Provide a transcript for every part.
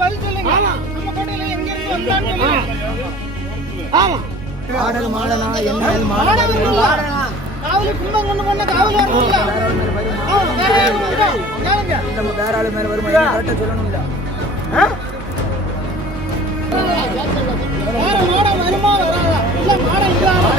பதில் சொல்லுங்க. நம்ம கோட்டையில எங்க இருந்து வந்தான்னு சொல்லுங்க. ஆமா. ஆடல் மாடனா என்னல் மாடனா காவலி கும்பம் கொண்டு போன காவலி வரணும்ல. வேற யாரும் வந்துட்டோம். கேளுங்க. நம்ம வேற ஆளு மேல வருமா கரெக்ட்டா சொல்லணும்ல. வேற மாட வருமா வராதா? இல்ல மாட இல்லாம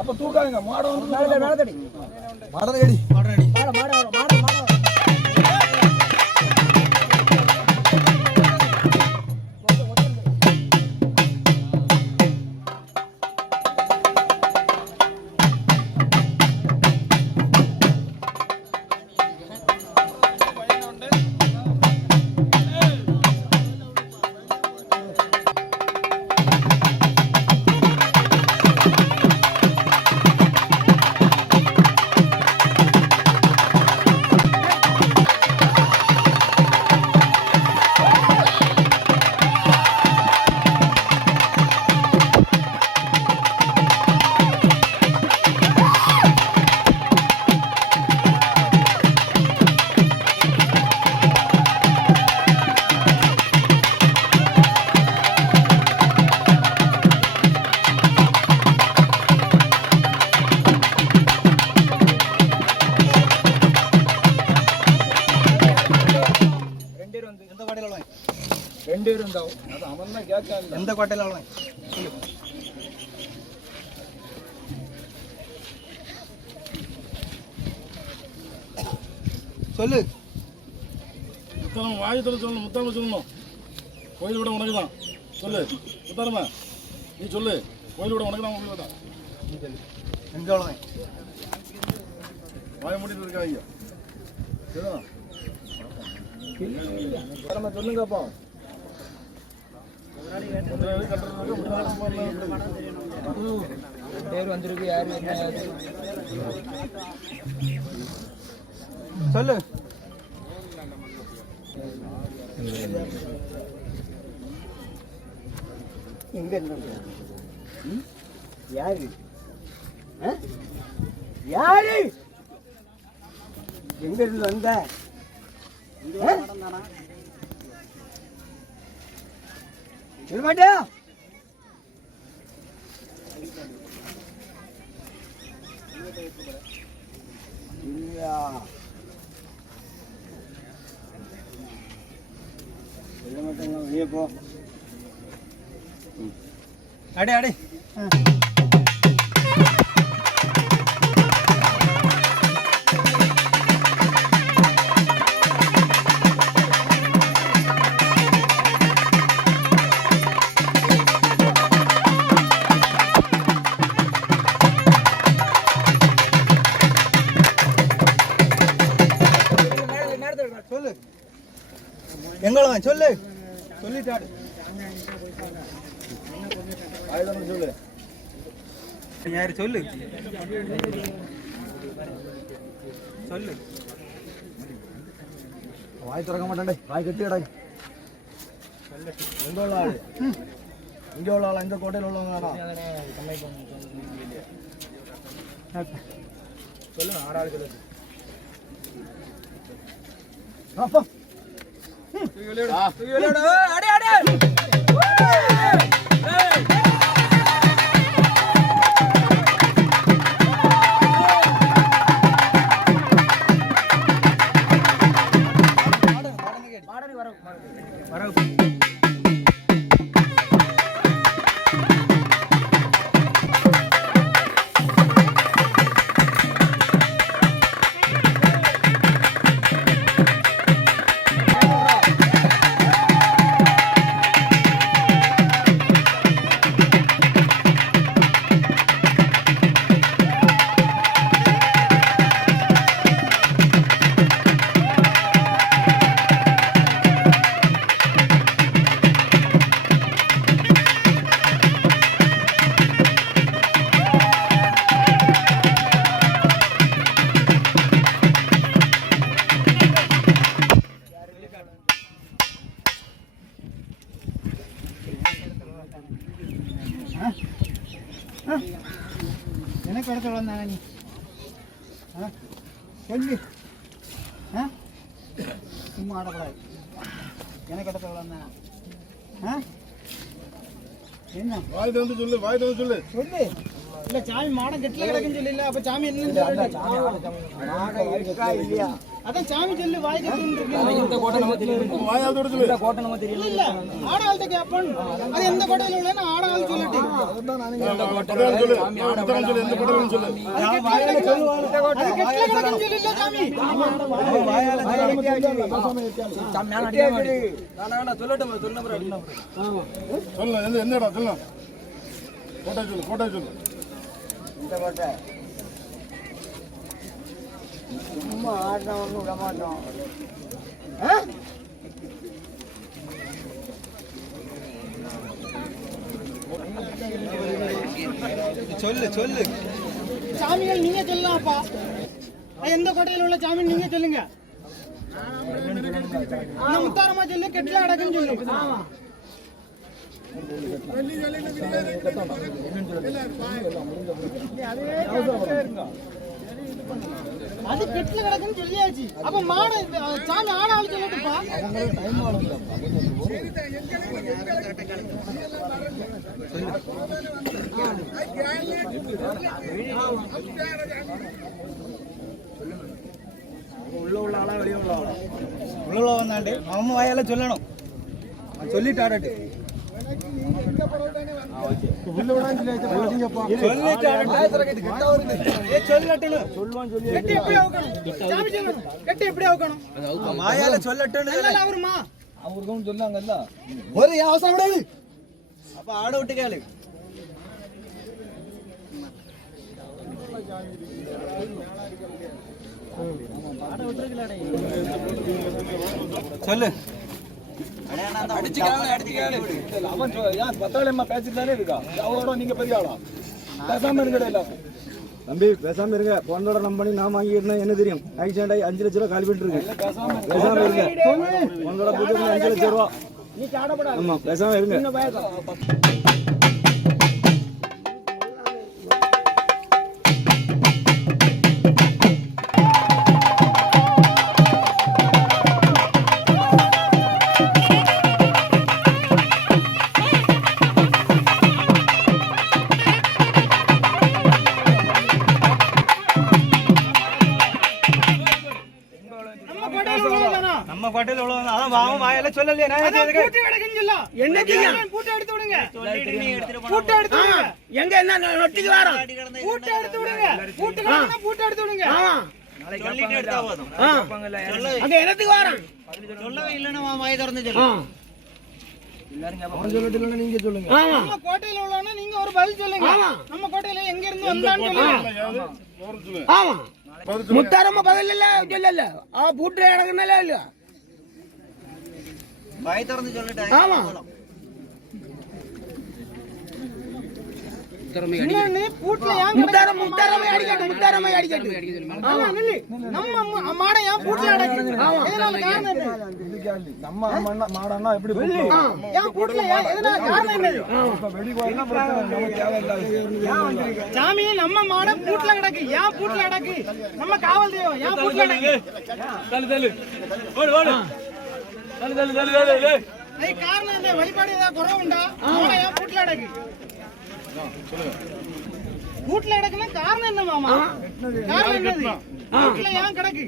அப்ப தூக்காங்க மாடம் மேல தடி மாடம் ரெடி அது அவன் தான் கேட்காது. எந்த கோட்டையில் அவ்வளோ சொல்லு. முத்தாரம் வாயத்தில் சொல்லணும், முத்தாரம் சொல்லணும். கோயில் விட உனக்கு தான் சொல்லு. முத்தாரமா நீ சொல்லு. கோயில் விட உனக்கு தான், உங்களுக்கு தான். நீ சொல்லு. எங்கே அவ்வளோ வாய மூடிட்டு இருக்காங்க. சொல்லுங்கப்பா. பேர் வந்திருக்கு. யாரு என்ன சொல்லு. எங்க இருந்து யாரு யாரு எங்க இருந்து வந்த? சொல்ல மாட்டியா? இல்லையா? சொல்ல மாட்டேங்க. வெளியே போ. அடே அடே சொல்லு. எங்களவன் சொல்லு. சொல்லிட்டாடு. சொல்லு. யாரு சொல்லு. சொல்லு. வாய் திறக்க மாட்டேன்டே. வாய் கட்டி கிடக்கு. எங்க உள்ள ஆளு? இங்க உள்ள ஆளா? இந்த கோட்டையில் உள்ளவங்க சொல்லு. ஆறாள் சொல்லு. அப்பா அடே அடே எனக்கு இடத்துல வந்தாங்க நீ சொல்லு. சும்மா ஆடக்கூடாது. எனக்கு இடத்துல வந்தாங்க என்ன வாய் வந்து சொல்லு. வாய் வந்து சொல்லு. சொல்லு. இல்ல சாமி மாடம் கெட்டில கிடக்குன்னு சொல்லல. அப்ப சாமி என்ன இல்லையா? அதான் சாமி சொல்லு. வாய் கெட்டுன்னு இருக்கு. வாயால் சொல்லு. கோட்டை நம்ம தெரியல. இல்ல ஆடாள்கிட்ட கேப்பன். அது எந்த கோட்டையில உள்ளேன்னு ஆடாள் சொல்லிட்டு பட்டாளம் சொல்லு. பட்டாளம் சொல்லு. எந்த பட்டாளம் சொல்லு. அது கெட்டில கிடக்குன்னு சொல்லல சாமி. சொல்லு. எந்த இடம் சொல்லு. கோட்டை சொல்லு. கோட்டை சொல்லு. இந்த கோட்டை சும்மா ஆடினா ஒன்றும் விட மாட்டோம். சொல்லு. சொல்லு. சாமிகள் நீங்க சொல்லலாம்ப்பா. எந்த கோட்டையில உள்ள சாமி நீங்க சொல்லுங்க. அந்த முத்தாரமா சொல்லு. கெட்டில கிடக்குன்னு சொல்லு. அது கெட்டில கிடக்குன்னு சொல்லியாச்சு. அப்ப மாடு சாமி ஆடாள் சொல்லட்டுப்பா. உள்ள உள்ள ஆளா வெளியே உள்ள ஆளா? உள்ள வந்தாண்டே அவன் வாயால சொல்லணும். சொல்லிட்டு ஆடட்டு மாயால சொல்லட்டுன்னு அவருக்கும் சொல்லாங்கல்ல ஒரு அவசரம் விடாது அப்ப ஆட விட்டு கேளு சொல்லு அவன் பத்தாளம்மா பேசிட்டு இருக்கா அவரோட நீங்க பெரிய ஆளா பேசாம இருங்கடா எல்லாம் தம்பி பேசாம இருங்க போனோட நம்ம பண்ணி நான் வாங்கிருந்தேன் என்ன தெரியும் ஆக்சிடென்ட் ஆகி 5 லட்சம் ரூபாய் காலி பண்ணிட்டு இருக்கு பேசாம இருங்க போனோட புது 5 லட்சம் ரூபாய் ஆமா பேசாம இருங்க நம்ம கோட்டையில உள்ளவங்க அதான் வாங்க மாயால சொல்லலையே நான் பூட்டு எடுக்கன்னு சொல்ல என்னைக்கு பூட்டு எடுத்து விடுங்க பூட்டு எடுத்து விடுங்க எங்க என்ன நொட்டிக்கு வரோம் பூட்டு எடுத்து விடுங்க பூட்டு கட்டனா பூட்டு எடுத்து விடுங்க சொல்லிட்டு எடுத்தா போதும் அங்க என்னத்துக்கு வரோம் சொல்லவே இல்லனா வாய் திறந்து சொல்லு அவன் சொல்லிட்டு இல்லைன்னா நீங்க சொல்லுங்க நம்ம கோட்டையில உள்ளவனா நீங்க ஒரு பதில் சொல்லுங்க நம்ம கோட்டையில எங்க இருந்து வந்தான்னு சொல்லுங்க ஆமா முத்தாரம்மா பதில் இல்ல சொல்லல பூட்டு எடுக்கனல இல்ல வாய் திறந்து சொல்லிட்டேன் ஆமா முத்தாரம்மை அடிக்கட்டு நம்ம மாடை ஏன் பூட்ல அடக்கு எதனால காரணம் என்ன நம்ம மாடனா எப்படி ஏன் பூட்ல எதனால காரணம் என்ன வெடிவாயினா நமக்கு தேவையில்லை சாமி நம்ம மாடை பூட்ல கிடக்கு ஏன் பூட்ல அடக்கு நம்ம காவல் தெய்வம் ஏன் பூட்ல அடக்கு தள்ளு ஓடு ஓடு தள்ளு ஐ காரணம் என்ன வழிபாடு ஏதாவது குறை உண்டா மாடை ஏன் பூட்ல அடக்கு பூட்ல அடக்குனா காரணம் என்ன மாமா காரணம் என்னது பூட்ல ஏன் கிடக்கு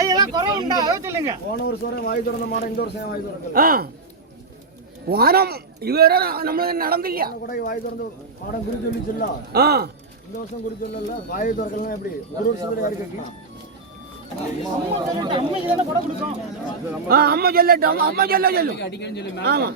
ஐயா குறை உண்டா அதை சொல்லுங்க போன ஒரு சோரம் வாய் திறந்த மாடம் இந்த ஒரு சேம் வாய் திறக்கல வாரம் இதுவரை நம்மளுக்கு நடந்தில்லையா கூட வாய் திறந்து மாடம் குறி சொல்லி சொல்லலாம் இந்த வருஷம் குறி சொல்லல வாய் திறக்கலாம் எப்படி ஒரு வருஷத்துல யாரு கேட்கலாம் அம்மா சொல்லட்டும் அம்மா சொல்லு ஆமா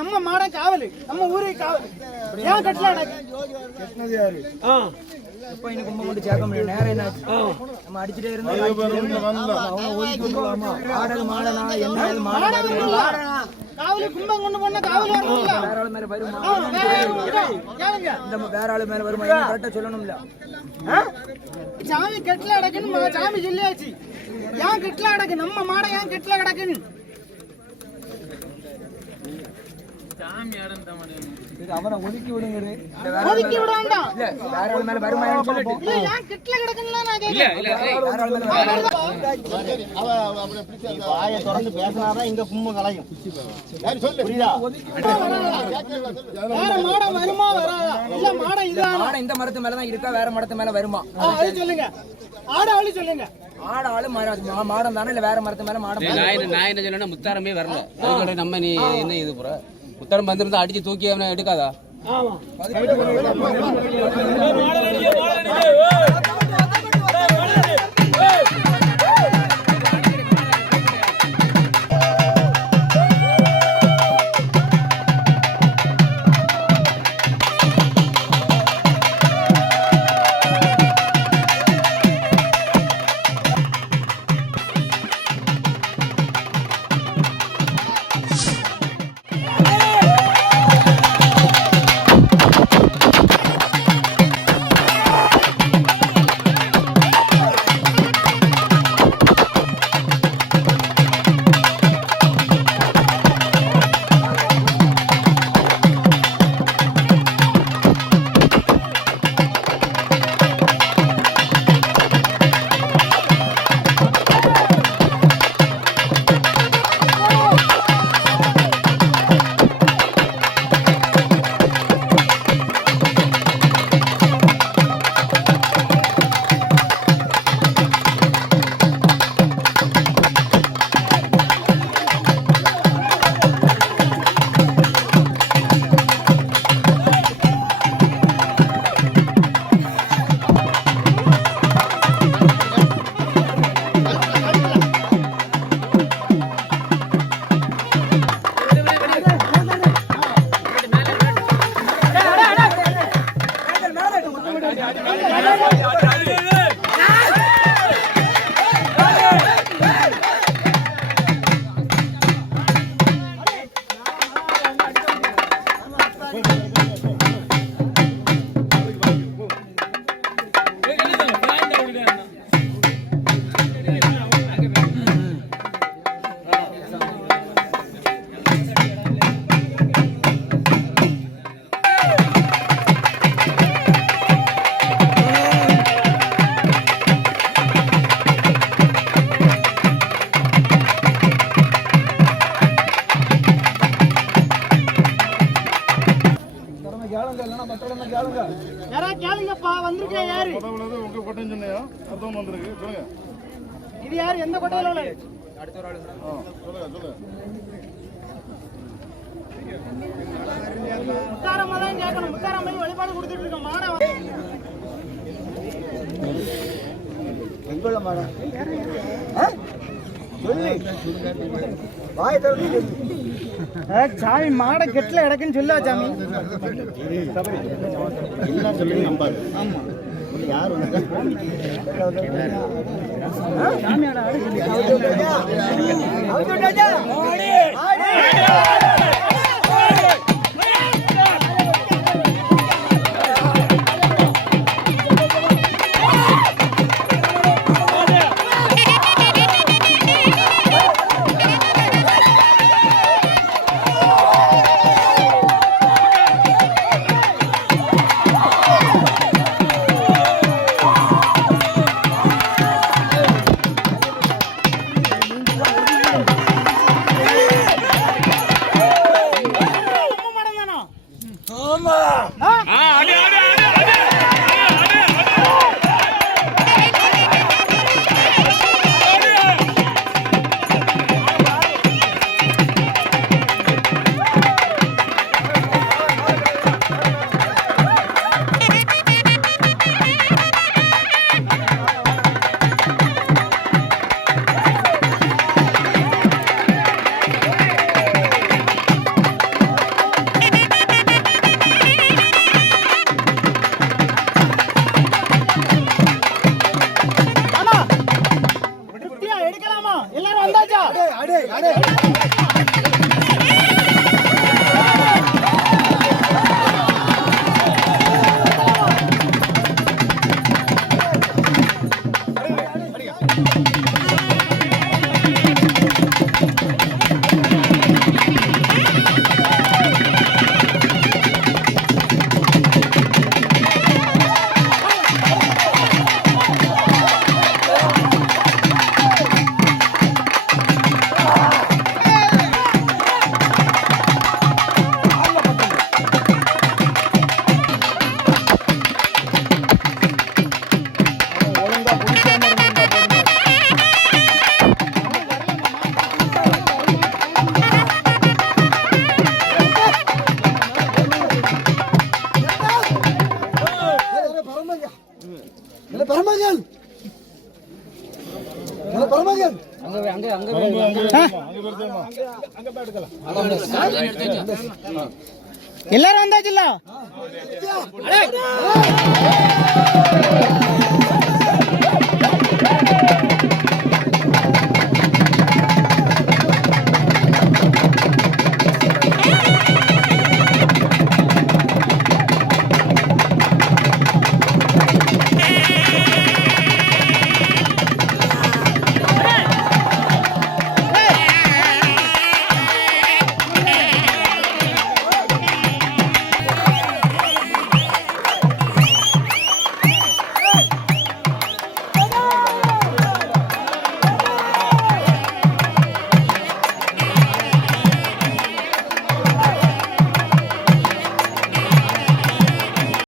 நம்ம மாட காவல் நம்ம ஊரே காவல் ஏன் கட்டல அடக்கு கெட்டது யாரு இப்ப இன்னும் கும்ப கொண்டு சேர்க்க முடியும் நேரம் என்ன நம்ம அடிச்சிட்டே இருந்தா அவங்க ஒதுக்கி விட்டுருவாமா ஆடல் மாடனா என்ன மாடனா காவலி கும்பம் கொண்டு போனா காவல் வரணும்ல வேற ஆளு மேல வருமா இந்த வேற ஆளு மேல வருமா கரெக்டா சொல்லணும்ல சாமி கெட்டல அடக்குன்னு சாமி சொல்லியாச்சு ஏன் கெட்டல அடக்கு நம்ம மாட ஏன் கெட்டல கிடக்குன்னு அவனை ஒதுக்கி விடுங்க ஒதுக்கி விடாண்டா இல்ல வேற ஆளு மேல வருமா சொல்லிட்டு இல்ல ஏன் கெட்டல கிடக்குன்னு நான் கேக்குறேன் இல்ல வேற ஆளு மேல அவ அப்படி பிடிச்ச வாயை திறந்து பேசினாதான் இங்க கும்பம் கலையும் புரியுதா வேற மாட வருமா வராதா இல்ல மாட இதுதான் மாட இந்த மரத்து மேல தான் இருக்கா வேற மரத்து மேல வருமா அது சொல்லுங்க ஆடாளு சொல்லுங்க ஆடாளு மாடம் தானே இல்ல வேற மரத்து மேல மாடம் நான் என்ன சொல்லணும் முத்தாரமே வரல அதுக்கு நம்ம நீ என்ன இது புற முத்தாரம் வந்திருந்தா அடிச்சு தூக்கி அவனை எடுக்காதா ஆமா கேளுங்க இல்லைன்னா மக்கள் கேளுங்க. யாரா கேளுங்கப்பா, வந்திருக்கேன் யாரு? முதல்ல உங்க கொட்டைன்னு சொன்னியா? அர்த்தம் வந்திருக்கு. சொல்லுங்க. இது யாரு? எந்த கொட்டையில உள்ள? சொல்லுங்க. முத்தாரம்மா தான் கேட்கணும். முத்தாரம்மா வழிபாடு கொடுத்துட்டு இருக்கோம். மாட எங்குள்ள மாடம் சொல்லு வாய திறந்து சாமி மாட கெட்டில கிடக்குன்னு சொல்லா சாமி. எல்லாம் சொல்லுங்க நம்பாது. ஆமா யார் எடுக்கலாமா? எல்லாரும் வந்தாச்சா? எல்லாரும் வந்தாச்சுல்ல?